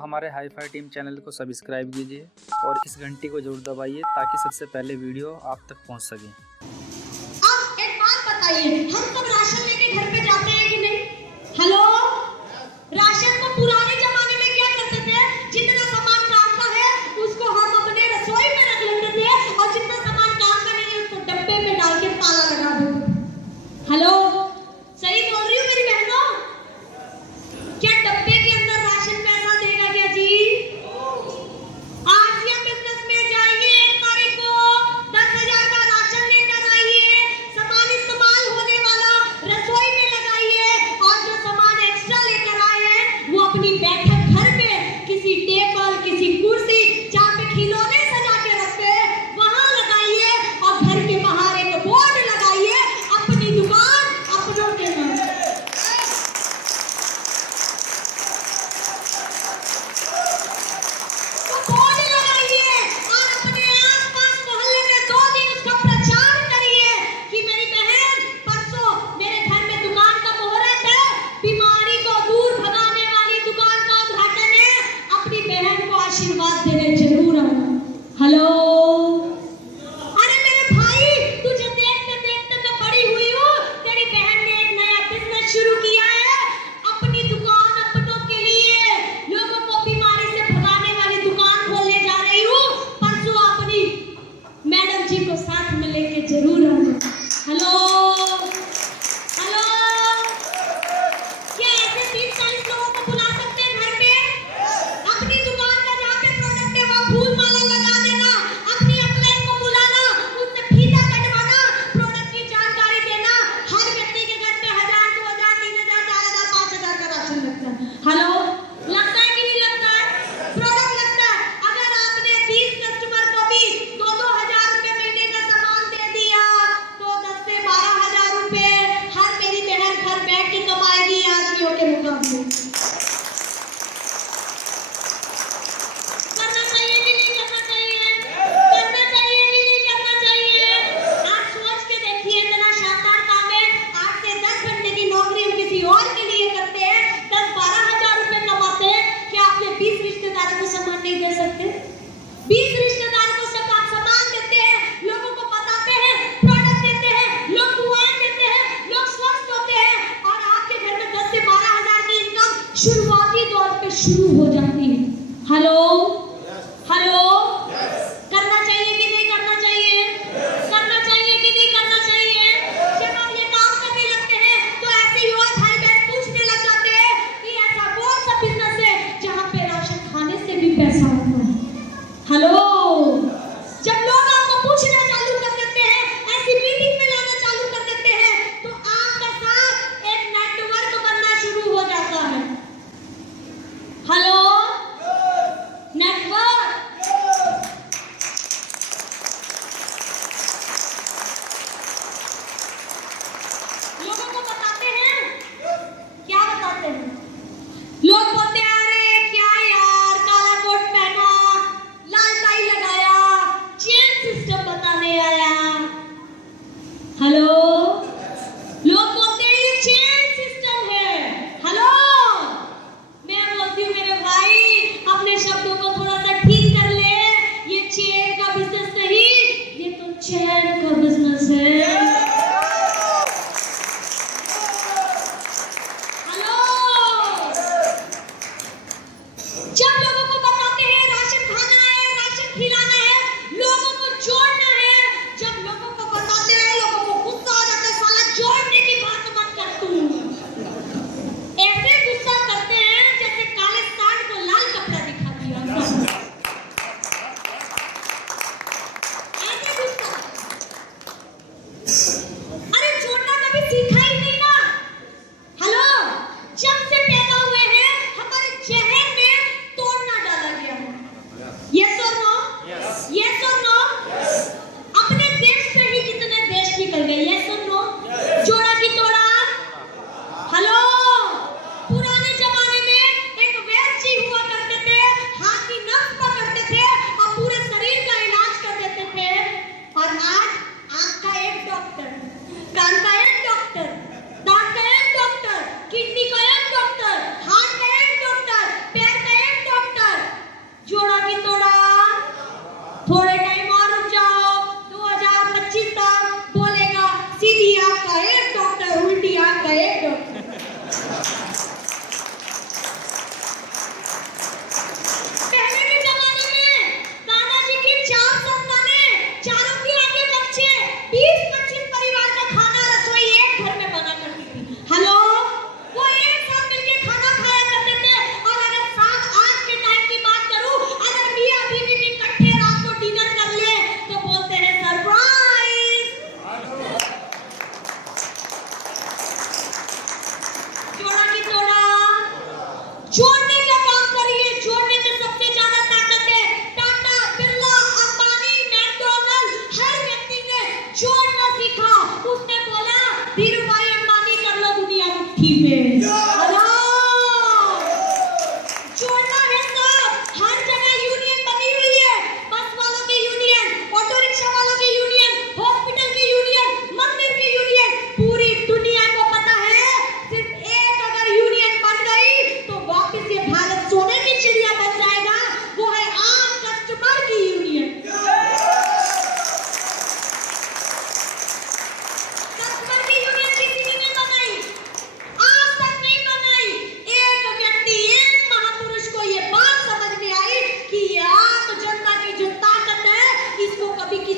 हमारे hi fi team channel को subscribe कीजिए और इस घंटी को जरूर दबाइए ताकि सबसे पहले वीडियो आप तक पहुंच सके। अब एक बात बताइए, हम सब राशन लेके घर पे जाते हैं कि नहीं? हेलो, राशन तो पुराने जमाने में क्या करते थे, जितना सामान काम का है उसको हम अपने रसोई में रख लेते थे और जितना सामान काम का नहीं है उसको डब्बे में डाल के ताला लगा देते थे। हेलो, सही बोल रही हूँ मेरी बहनों? क्या डब्बे के अंदर राशन पैसा देगा क्या जी? आसिया बिजनेस में जाइए, 1 तारीख को 10,000 का राशन लेकर आइए, सामान इस्तेमाल होने वाला रसोई में लगाइए और जो सामान एक्स्ट्रा लेकर आए हैं वो अपनी बैठक घर में किसी टेबल, किसी कुर्सी जहाँ पे खिलौने सजा के रखते हैं वहां लगाइए और घर के बाहर एक बोर्ड लगाइए, अपनी दुकान अपनों के नाम। आशीर्वाद देने जरूर आना। हेलो, अरे मेरे भाई, तुझे देखते देखते मैं बड़ी हुई हूँ। तेरी बहन ने एक नया बिजनेस शुरू किया है, अपनी दुकान अपनों के लिए, लोगों को बीमारी से भगाने वाली दुकान खोलने जा रही हूँ। परसों अपनी मैडम जी को साथ में लेके जरूर आना। हेलो हेलो, क्या ऐसे 30-40 लोगों को बुला सकते हैं घर पे? अपनी दुकान का जहाँ पे प्रोडक्ट है वहाँ फूल माला लगा देना, अपनी अपलाइन को बुलाना, उससे फीता कटवाना, प्रोडक्ट की जानकारी देना। हर व्यक्ति के घर पे 1,000, 2,000, 3,000, 4,000, 5,000 का राशन लगता है। हेलो, लगता है कि नहीं लगता है? प्रोडक्ट लगता है। अगर आपने 20 कस्टमर को भी 2-2 हजार रुपए महीने का सामान दे दिया तो 10 से 12,000 रुपए हर मेरी बहन घर बैठ के कमाएगी आदमियों के मुकाबले। करना चाहिए कि नहीं करना चाहिए? करना चाहिए कि नहीं करना चाहिए? आप सोच के देखिए, इतना शानदार काम है। 8 से 10 घंटे की नौकरी हम किसी और के लिए करते हैं, 10-12 हजार रुपए कमाते हैं। क्या आपके 20 रिश्तेदारों को सामान नहीं दे सकते? 20 रिश्तेदारों को सब आप सामान देते हैं, लोगों को बताते हैं, प्रोडक्ट देते हैं, लोग दुआएं देते हैं, लोग स्वस्थ होते हैं और आपके घर में 10 से 12 हजार की इनकम शुरुआती दौर पे शुरू हो जाती है। हेलो हेलो, करना चाहिए कि नहीं करना चाहिए? करना चाहिए कि नहीं करना चाहिए? जब आप ये काम करने लगते हैं तो ऐसे युवा भाई बहन पूछने लग जाते हैं कि ऐसा कौन सा बिजनेस है जहाँ पे राशन खाने से भी पैसा आता है? हेलो, जब लोग आपको पूछना चालू कर देते हैं, ऐसी मीटिंग में लाना चालू कर देते हैं तो आपका साथ एक नेटवर्क बनना शुरू हो जाता है। Hello, network. लोगों को बताते हैं, क्या बताते हैं? लोग बोलते हैं अरे क्या यार, काला कोट पहना, लाल टाई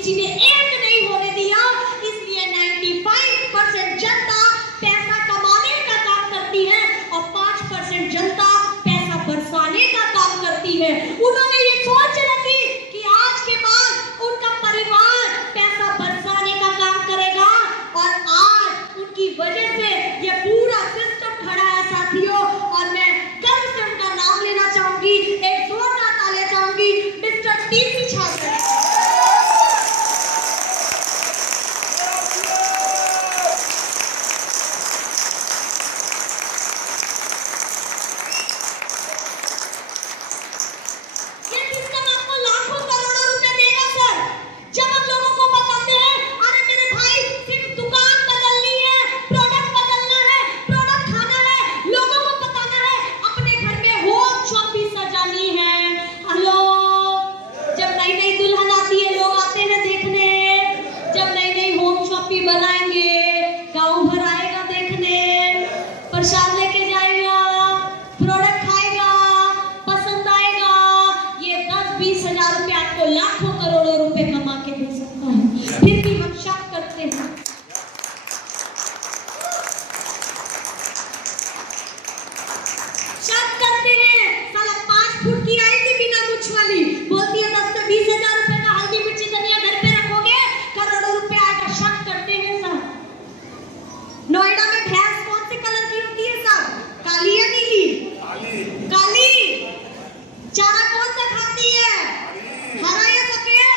किसी ने एक नहीं होने दिया। इसलिए 95% जनता पैसा कमाने का काम करती है और 5% जनता पैसा बरसाने का काम करती है। उन्होंने ये सोच रखी कि आज के बाद उनका परिवार पैसा बरसाने का काम करेगा और आज उनकी वजह से ये पूरा सिस्टम खड़ा है साथियों। और मैं गर्व से उनका नाम लेना चाहूंगी, एक जोरदार तालियां चाहूंगी, मिस्टर टीसी छात्र। बनाएंगे, गांव भर आएगा देखने, प्रसाद लेके जाएगा, प्रोडक्ट खाएगा, पसंद आएगा, ये 10-20 हजार रुपए आपको लाखों करोड़ों रुपए कमा के दे सकता है। फिर भी हम शक करते हैं। शक करते हैं, साला 5 फुट की आई थी बिना मुछ वाली, बोलती है 10 से 20 हजार रुपए का हल्दी मिर्ची धनिया घर पे रखोगे करोड़ों रुपए आएगा। शक करते हैं सब। नोएडा में भैंस कौन से कलर की होती है सब? काली या नीली? काली। चारा कौन सा खाती है? हरा या सफेद?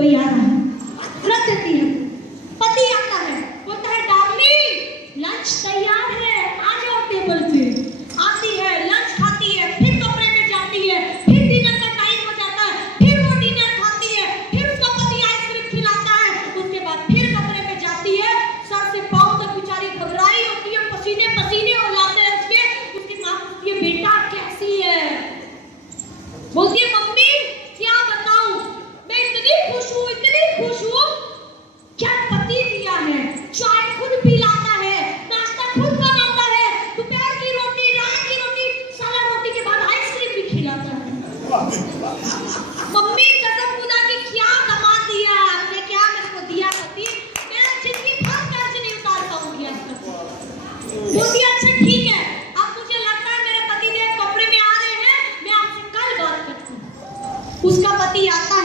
कोई आ रहा है, रख देती है। पति आता है, बोलता है डार्लिंग लंच तैयार है, आ जाओ टेबल पे। आती है, लंच खाती है, फिर कमरे में जाती है, फिर डिनर का टाइम हो जाता है, फिर वो डिनर खाती है, फिर उसका पति आइसक्रीम खिलाता है, उसके बाद फिर कमरे में जाती है, सर से पांव तक बेचारी घबराई होती है, पसीने पसीने हो जाते हैं उसकी माँ पूछती है बेटा कैसी है? बोलती है मम्मी क्या बताऊं, मैं इतनी खुश हूँ क्या पति दिया है, चाय खुद पिलाता है, नाश्ता खुद बनाता है, दोपहर की रोटी, रात की रोटी, सारा रोटी के बाद आइसक्रीम भी खिलाता है। मम्मी कसम खुदा की क्या दामाद दिया है आपने, क्या मेरे को दिया पति, मैं जिंदगी भर कर्ज नहीं उतार पाऊंगी आज तक। बोलती अच्छा ठीक है, अब मुझे लगता है मेरे पति देव कमरे में आ रहे हैं, मैं आपसे कल बात करती हूँ। उसका पति आता